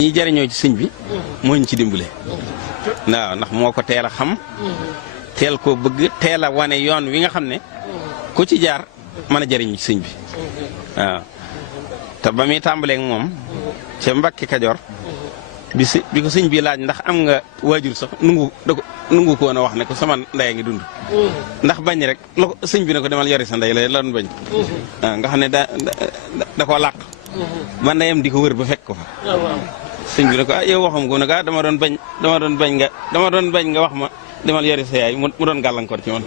ñi jariñoo ci sëñ bi moo ñu ci dimbale waaw ndax moo ko teel a xam teel koo bëgg teel a wane yoon wi nga xam ne ku ci jaar mën a jariñu ci sëñ bi waaw te ba muy tàmbaleeg moom ca Mbàkke Kajoor bi ko sëñ bi laaj ndax am nga waajur sax nungu ko woon a wax ne ko sama ndey ngi dund ndax bañ rek la ko sëñ bi ne ko demal yori sa ndey la doon bañ waaw nga xam ne da koo làq ba ndeyam di ko wër ba fekk ko fa sëñ bi ne ko yow waxam ko ne ko dama doon bañ nga wax ma demal yori sa yaay mu doon gàllankoor ci man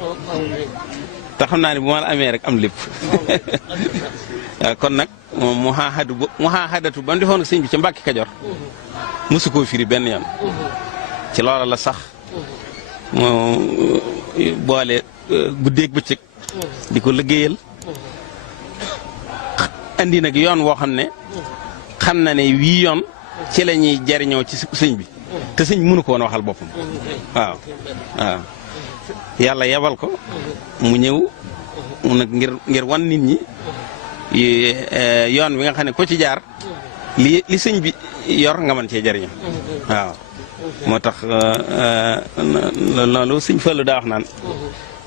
te xam naa ne bu ma la amee rek am lépp kon nag mu xaaxadatu ba mu defoon ak sëñ bi ca Mbàkke Kajoor mosu koo firi benn yoon ci loola la sax moo boole guddeeg bëccëg di ko liggéeyal andi nag yoon woo xam ne xam na ne wii yoon ci la ñuy jariñoo ci sëñ bi te sëñ mënu ko woon waxal boppam waaw yàlla yebal ko mu ñëw mu nag ngir wan nit ñi yoon wi nga xam ne ko ci jaar li sëñ bi yor nga mën cee jariñoo waaw moo tax loolu sëñ Fallu daa wax naan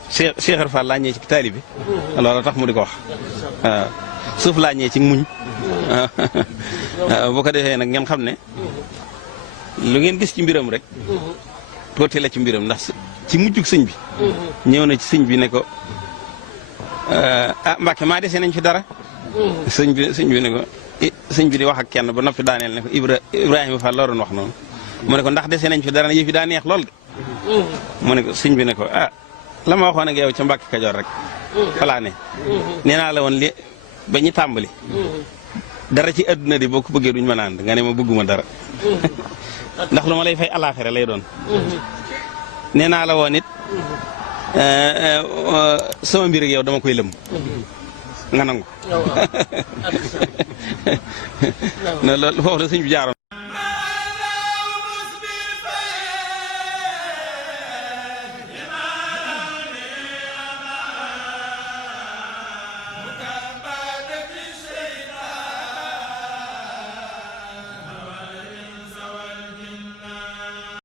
Cheikh Fall laa ñëwee ci taalibe bi loolu tax mu di ko wax waaw suuf laa ñëwee ci muñ waaw boo ko defee nag ngeen xam ne lu ngeen gis ci mbiram rek tuuti la ci mbiram ndax ci mujjug sëñ bi ñëw na ci sëñ bi ne ko Mbàkke maa dese nañ fi dara sëñ bi ne ko sëñ bi di wax ak kenn ba noppi daaneel ne ko Ibrahima Fall la doon wax noonu mu ne ko ndax dese nañ fi dara yëf yi daa neex lool de mu ne ko sëñ bi ne ko la ma waxoon ak yow ca Mbàkke Kajoor rek falaa ne nee naa la woon li ba ñu tàmbali dara ci adduna di boo ko bëggee duñ mën a ànd nga ne ma bëgguma dara ndax lu ma lay fay alaaxira lay doon nee naa la woon it sama mbir ak yow dama koy lëm nga nangu loolu foofu la sëñ bi jaaroon